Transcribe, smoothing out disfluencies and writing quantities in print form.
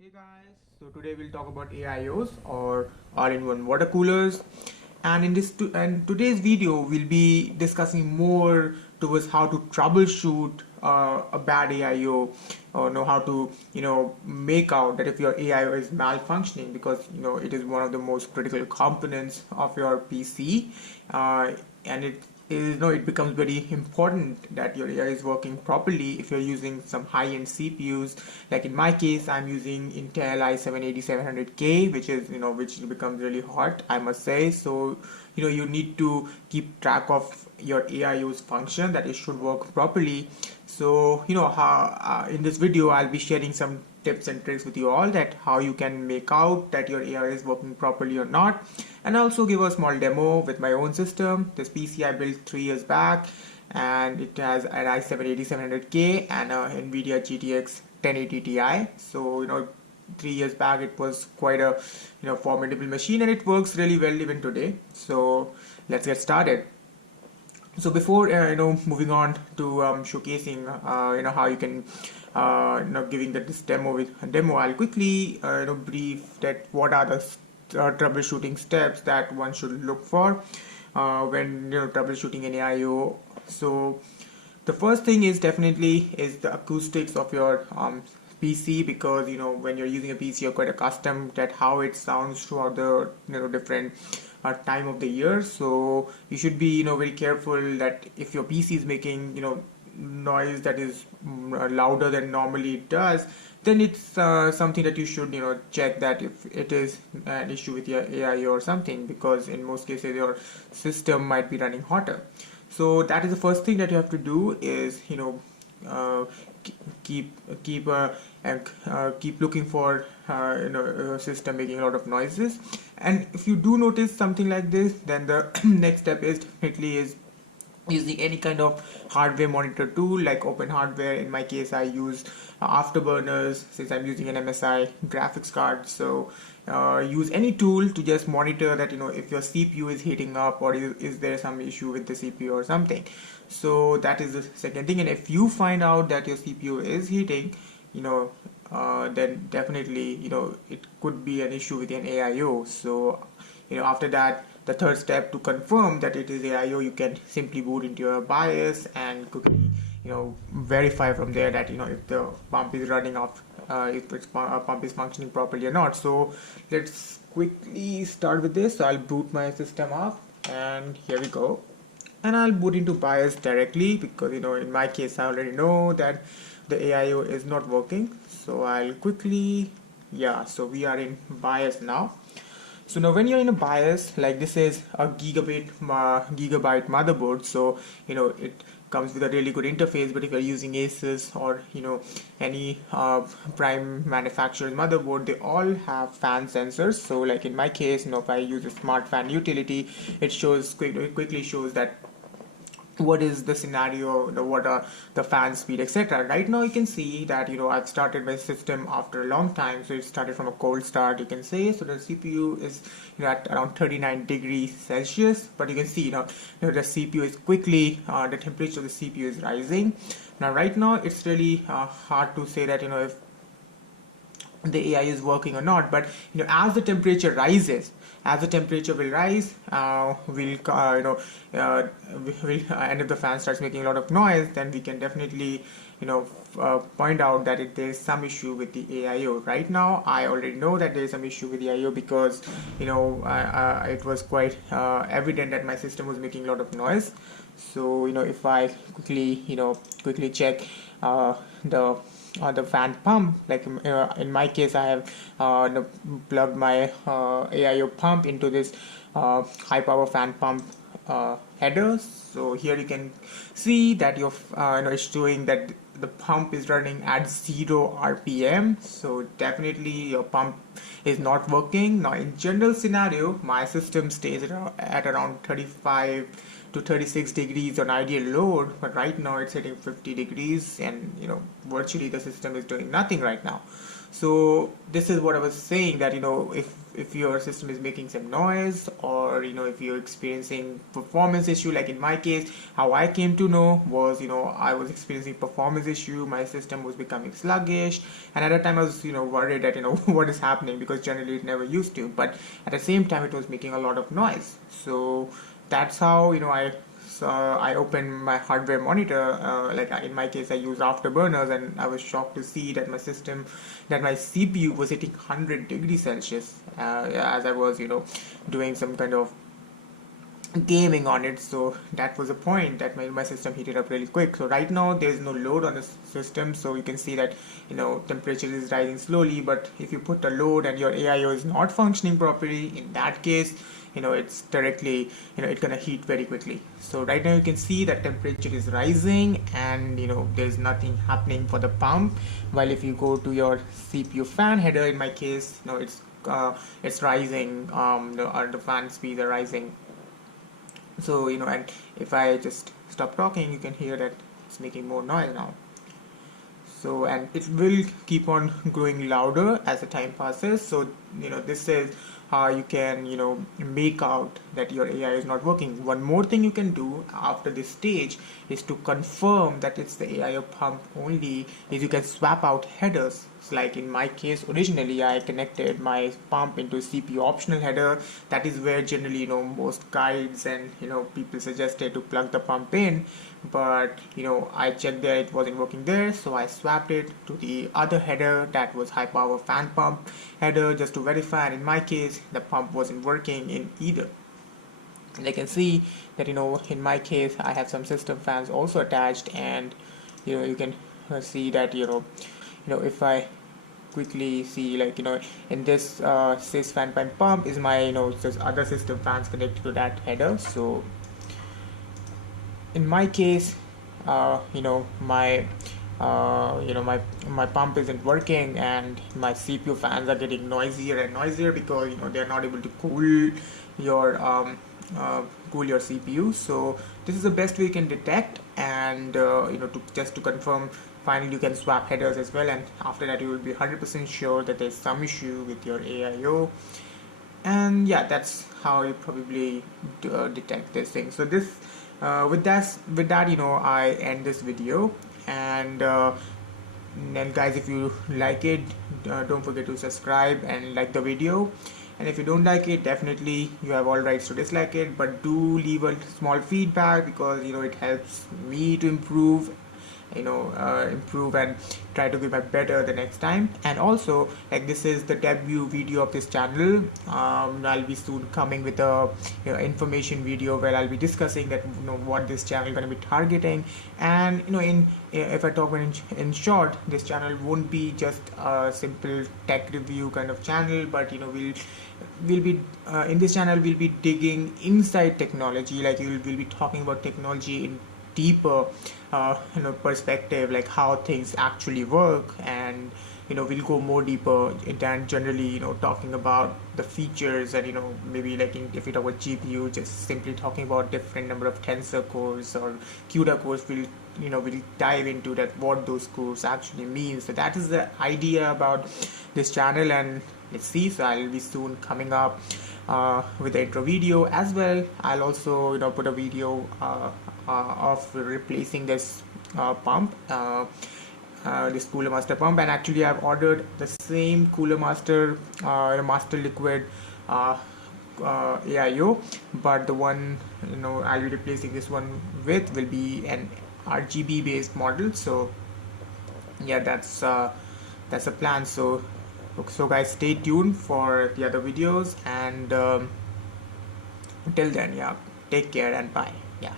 Hey guys, so today we'll talk about AIOs or all-in-one water coolers, and in today's video we'll be discussing more towards how to troubleshoot a bad AIO, or know how to make out that if your AIO is malfunctioning, because it is one of the most critical components of your PC, and it becomes very important that your AI is working properly if you're using some high-end CPUs. Like in my case, I'm using Intel i7-8700K, which becomes really hot, I must say. So you need to keep track of your AIO's function, that it should work properly. So how in this video I'll be sharing some tips and tricks with you all, that how you can make out that your AI is working properly or not, and also give a small demo with my own system. This PC I built 3 years back, and it has an i7-8700K and a NVIDIA GTX 1080 Ti. So 3 years back it was quite a formidable machine, and it works really well even today. So let's get started. So before moving on to showcasing how you can giving this demo, I'll quickly brief that what are the troubleshooting steps that one should look for when troubleshooting an AIO. So the first thing is definitely is the acoustics of your PC, because when you're using a PC you're quite accustomed at how it sounds throughout the different time of the year. So you should be very careful that if your PC is making noise that is louder than normally it does, then it's something that you should check that if it is an issue with your AI or something, because in most cases your system might be running hotter. So that is the first thing that you have to do, is uh, keep keep looking for a system making a lot of noises. And if you do notice something like this, then the next step is definitely is using any kind of hardware monitor tool like Open Hardware. In my case I use Afterburners, since I'm using an MSI graphics card. So use any tool to just monitor that if your CPU is heating up, or is there some issue with the CPU or something. So that is the second thing. And if you find out that your CPU is heating, then definitely it could be an issue with an AIO. So after that, the third step to confirm that it is AIO, you can simply boot into your BIOS and quickly verify from there that if the pump is running off, if its pump is functioning properly or not. So let's quickly start with this. So I'll boot my system up, and here we go. And I'll boot into BIOS directly, because in my case I already know that the AIO is not working. So I'll quickly, yeah, so we are in BIOS now. So now when you're in a BIOS, like this is a gigabyte motherboard, so it comes with a really good interface. But if you're using Asus or any prime manufacturer's motherboard, they all have fan sensors. So like in my case, if I use a smart fan utility, it quickly shows that what is the scenario, what are the fan speed, etc. Right now you can see that I've started my system after a long time, so it started from a cold start, you can say. So the CPU is at around 39 degrees Celsius, but you can see the CPU is quickly the temperature of the CPU is rising. Now right now it's really hard to say that if the AI is working or not. But as the temperature rises, as the temperature will rise, and if the fan starts making a lot of noise, then we can definitely point out that there is some issue with the AIO. Right now I already know that there is some issue with the AIO, because it was quite evident that my system was making a lot of noise. So if I quickly check the fan pump, like in my case I have plugged my AIO pump into this high power fan pump header. So here you can see that it's showing that the pump is running at 0 RPM. So definitely your pump is not working. Now in general scenario, my system stays at around 35 to 36 degrees on ideal load, but right now it's hitting 50 degrees, and virtually the system is doing nothing right now. So this is what I was saying, that if your system is making some noise, or if you're experiencing performance issue, like in my case, how I came to know was, I was experiencing performance issue, my system was becoming sluggish, and at that time I was worried that what is happening, because generally it never used to, but at the same time it was making a lot of noise. So that's how I opened my hardware monitor. Like in my case, I use Afterburners, and I was shocked to see that my CPU was hitting 100 degrees Celsius as I was, doing some kind of gaming on it. So that was a point that my system heated up really quick. So right now there is no load on the system, so you can see that temperature is rising slowly. But if you put a load and your AIO is not functioning properly, in that case it's directly it's gonna heat very quickly. So right now you can see that temperature is rising, and there's nothing happening for the pump. While if you go to your CPU fan header, in my case it's rising. The fan speeds are rising. So and if I just stop talking, you can hear that it's making more noise now. So, and it will keep on growing louder as the time passes. So this is how you can make out that your AI is not working. One more thing you can do after this stage is to confirm that it's the AI pump only, is you can swap out headers. So like in my case, originally I connected my pump into CPU optional header. That is where generally most guides and people suggested to plug the pump in, but I checked there, it wasn't working there, so I swapped it to the other header, that was high power fan pump header, just to verify. And in my case the pump wasn't working in either. And I can see that in my case I have some system fans also attached, and you can see that if I quickly see, like in this sys fan pump is my just other system fans connected to that header. So in my case my my pump isn't working, and my CPU fans are getting noisier and noisier, because they're not able to your cool your CPU. So this is the best way you can detect, and to confirm, finally you can swap headers as well, and after that you will be 100% sure that there's some issue with your AIO. And yeah, that's how you probably detect this thing. So this with that I end this video. And then guys, if you like it, don't forget to subscribe and like the video. And if you don't like it, definitely you have all rights to dislike it, but do leave a small feedback, because it helps me to improve and try to be better the next time. And also, like, this is the debut video of this channel. I'll be soon coming with a information video where I'll be discussing that what this channel is going to be targeting. And if I talk in short, this channel won't be just a simple tech review kind of channel, but we'll be in this channel we'll be digging inside technology. Like, we'll be talking about technology in deeper perspective, like how things actually work. And we'll go more deeper than generally talking about the features. And maybe like if we talk about GPU, just simply talking about different number of tensor cores or CUDA cores, we'll dive into that, what those cores actually mean. So that is the idea about this channel, and let's see. So I'll be soon coming up with the intro video as well. I'll also put a video of replacing this pump, this Cooler Master pump. And actually I've ordered the same Cooler Master Master Liquid AIO, but the one I'll be replacing this one with will be an RGB based model. So yeah, that's a plan. So guys, stay tuned for the other videos, and until then, yeah, take care and bye. Yeah.